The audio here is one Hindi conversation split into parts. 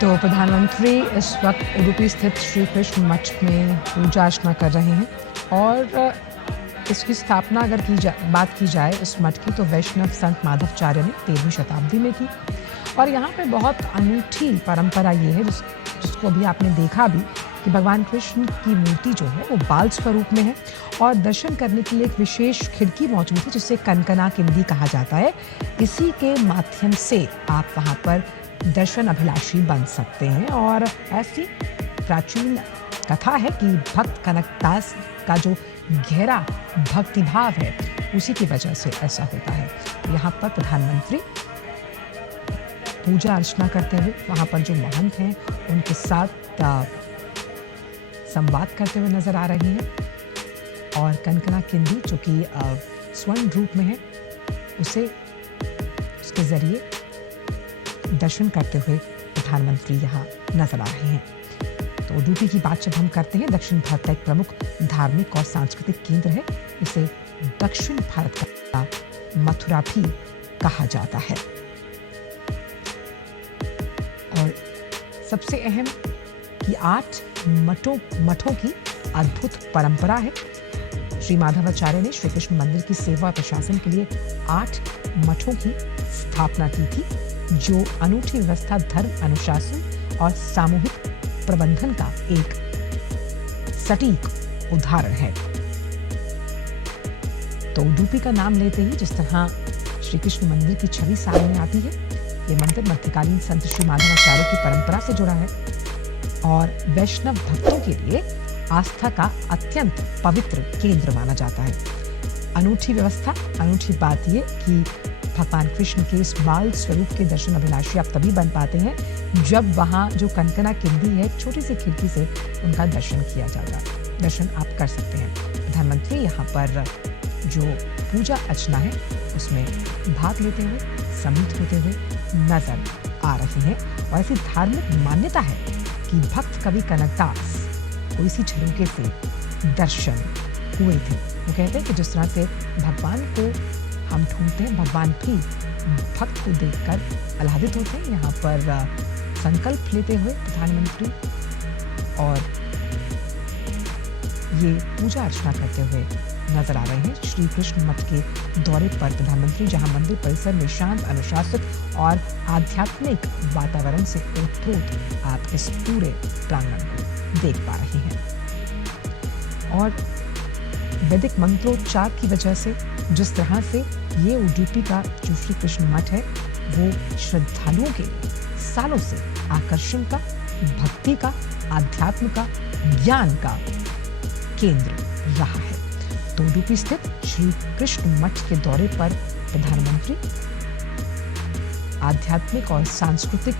तो प्रधानमंत्री इस वक्त उडुपी स्थित श्री कृष्ण मठ में पूजा अर्चना कर रहे हैं और इसकी स्थापना अगर बात की जाए इस मठ की तो वैष्णव संत माधवाचार्य ने 13वीं शताब्दी में की। और यहाँ पे बहुत अनूठी परंपरा ये है जिसको अभी आपने देखा भी कि भगवान कृष्ण की मूर्ति जो है वो बाल स्वरूप में है और दर्शन करने के लिए एक विशेष खिड़की मौजूद है जिसे कनकना किंदी कहा जाता है। इसी के माध्यम से आप वहाँ पर दर्शन अभिलाषी बन सकते हैं और ऐसी प्राचीन कथा है कि भक्त कनकदास का जो गहरा भक्तिभाव है उसी की वजह से ऐसा होता है। यहाँ पर प्रधानमंत्री पूजा अर्चना करते हुए वहाँ पर जो महंत हैं उनके साथ संवाद करते हुए नजर आ रहे हैं और कनकना किंदी जो कि स्वर्ण रूप में है उसके जरिए दर्शन करते हुए प्रधानमंत्री यहाँ नजर आ रहे हैं। तो उडुपी की बात जब हम करते हैं, दक्षिण भारत का एक प्रमुख धार्मिक और सांस्कृतिक केंद्र है। इसे दक्षिण भारत का मथुरा भी कहा जाता है। और सबसे अहम कि 8 मठों की अद्भुत परंपरा है। श्री माधवाचार्य ने श्री कृष्ण मंदिर की सेवा और प्रशासन के लिए 8 मठों की स्थापना की थी, जो अनूठी व्यवस्था, धर्म अनुशासन और सामूहिक प्रबंधन का एक सटीक उदाहरण है। तो उडुपी का नाम लेते ही जिस तरह श्री कृष्ण मंदिर की छवि सामने आती है, ये मंदिर मध्यकालीन संत श्री माधवाचार्य की परंपरा से जुड़ा है और वैष्णव भक्तों के लिए आस्था का अत्यंत पवित्र केंद्र माना जाता है। अनूठी व्यवस्था, अनूठी बात ये कि भगवान कृष्ण के इस बाल स्वरूप के दर्शन अभिलाषी आप तभी बन पाते हैं जब वहाँ जो कनकना किंदी है एक छोटी सी खिड़की से उनका दर्शन किया जाता है। दर्शन आप कर सकते हैं। प्रधानमंत्री यहाँ पर जो पूजा अर्चना है उसमें भाग लेते हुए, सम्मिलित होते हुए नजर आ रही हैं। और ऐसी धार्मिक मान्यता है कि भक्त कवि कनकदास को इसी झरोखे से दर्शन हुए थे। वो कहते हैं कि जिस तरह से भगवान को हम ढूंढते हैं, भगवान भी भक्त को देखकर आह्लादित होते हैं। यहाँ पर संकल्प लेते हुए प्रधानमंत्री और ये पूजा अर्चना करते हुए नजर आ रहे हैं। श्री कृष्ण मठ के दौरे पर प्रधानमंत्री जहां मंदिर परिसर में शांत, अनुशासित और आध्यात्मिक वातावरण से ओतप्रोत आप इस पूरे प्रांगण को देख पा रहे हैं। और वैदिक मंत्रोच्चार की वजह से जिस तरह से ये उडुपी का जो श्री कृष्ण मठ है वो श्रद्धालुओं के लिए सालों से आकर्षण का, भक्ति का, आध्यात्म का, ज्ञान का केंद्र रहा है। तो उडुपी स्थित श्री कृष्ण मठ के दौरे पर प्रधानमंत्री आध्यात्मिक और सांस्कृतिक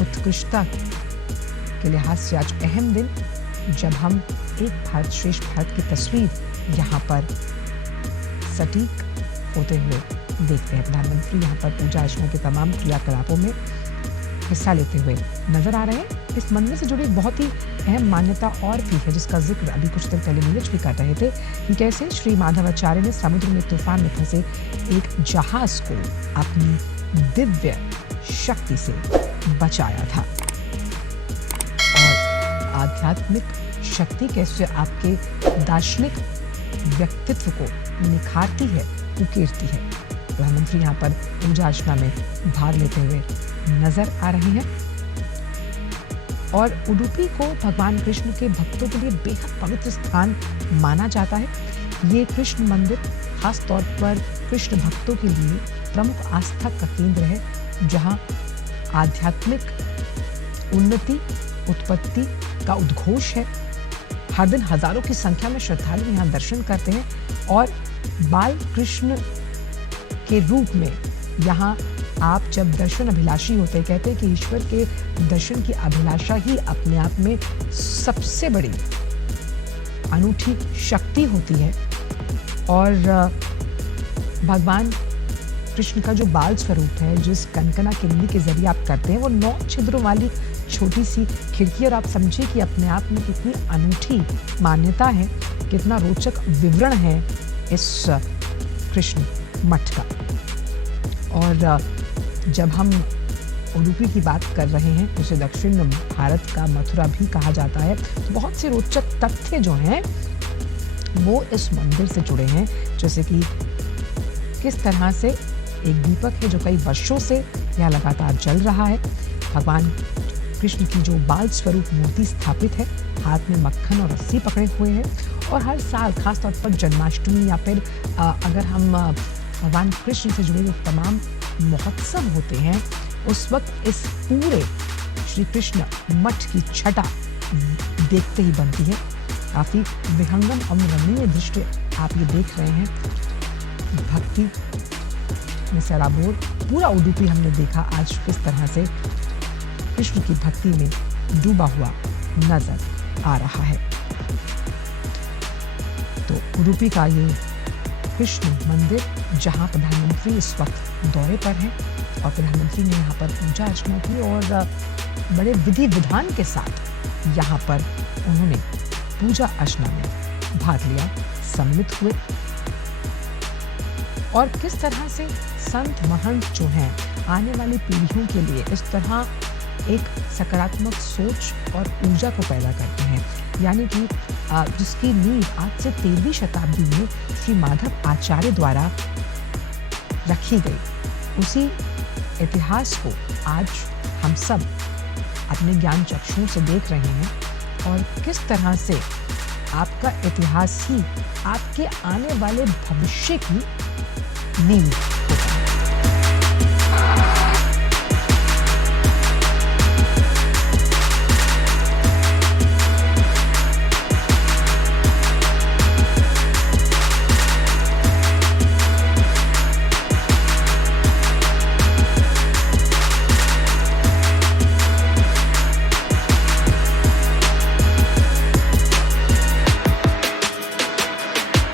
उत्कृष्टता के लिहाज से आज अहम दिन, जब हम एक भारत श्रेष्ठ भारत की तस्वीर यहाँ पर सटीक होते हुए देखते हैं। प्रधानमंत्री यहाँ पर पूजा अर्चना के तमाम क्रियाकलापों में हिस्सा लेते हुए नजर आ रहे हैं। इस मंदिर से जुड़ी एक बहुत ही अहम मान्यता और भी है जिसका जिक्र अभी कुछ देर पहले नीरज भी कर रहे थे कि कैसे श्री माधवाचार्य ने समुद्र में तूफान में फंसे एक जहाज को अपनी दिव्य शक्ति से बचाया था। और आध्यात्मिक शक्ति कैसे आपके दार्शनिक व्यक्तित्व को निखारती है, उकेरती है। प्रधानमंत्री यहाँ पर पूजा अर्चना में भाग लेते हुए नजर आ रहे हैं। और उडुपी को भगवान कृष्ण के भक्तों के लिए बेहद पवित्र स्थान माना जाता है। ये कृष्ण मंदिर खास तौर पर कृष्ण भक्तों के लिए प्रमुख आस्था का केंद्र है, जहाँ आध्यात्मिक उन्नति, उत्पत्ति का उद्घोष है। हर दिन हजारों की संख्या में श्रद्धालु यहाँ दर्शन करते हैं और बाल कृष्ण के रूप में यहाँ आप जब दर्शन अभिलाषी होते हैं, कहते हैं कि ईश्वर के दर्शन की अभिलाषा ही अपने आप में सबसे बड़ी अनूठी शक्ति होती है। और भगवान कृष्ण का जो बाल स्वरूप है, जिस कनकना किंदी के जरिए आप करते हैं, वो 9 छिद्रों वाली छोटी सी खिड़की, और आप समझिए कि अपने आप में कितनी अनूठी मान्यता है, कितना रोचक विवरण है इस कृष्ण मठ का। और जब हम उडुपी की बात कर रहे हैं, उसे दक्षिण भारत का मथुरा भी कहा जाता है। तो बहुत से रोचक तथ्य जो हैं वो इस मंदिर से जुड़े हैं, जैसे कि किस तरह से एक दीपक है जो कई वर्षों से यहाँ लगातार जल रहा है। भगवान कृष्ण की जो बाल स्वरूप मूर्ति स्थापित है, हाथ में मक्खन और रस्सी पकड़े हुए हैं, और हर साल खासतौर पर जन्माष्टमी या फिर अगर हम भगवान कृष्ण से जुड़े हुए तमाम महोत्सव होते हैं, उस वक्त इस पूरे श्री कृष्ण मठ की छटा देखते ही बनती है। काफ़ी विहंगम और रमणीय दृश्य आप ये देख रहे हैं। भक्ति में सराबोर पूरा उडुपी हमने देखा आज किस तरह से कृष्ण की भक्ति में डूबा हुआ नजर आ रहा है। तो उडुपी का ये कृष्ण मंदिर, जहां प्रधानमंत्री इस वक्त दौरे पर हैं और प्रधानमंत्री ने यहाँ पर पूजा अर्चना की और बड़े विधि विधान के साथ यहाँ पर उन्होंने पूजा अर्चना में भाग लिया, सम्मिलित हुए। और किस तरह से संत महंत जो हैं आने वाली पीढ़ियों के लिए इस तरह एक सकारात्मक सोच और ऊर्जा को पैदा करते हैं, यानी कि जिसकी नींव आज से 13वीं शताब्दी में श्री माधव आचार्य द्वारा रखी गई, उसी इतिहास को आज हम सब अपने ज्ञान चक्षुओं से देख रहे हैं। और किस तरह से आपका इतिहास ही आपके आने वाले भविष्य की नींव होता है।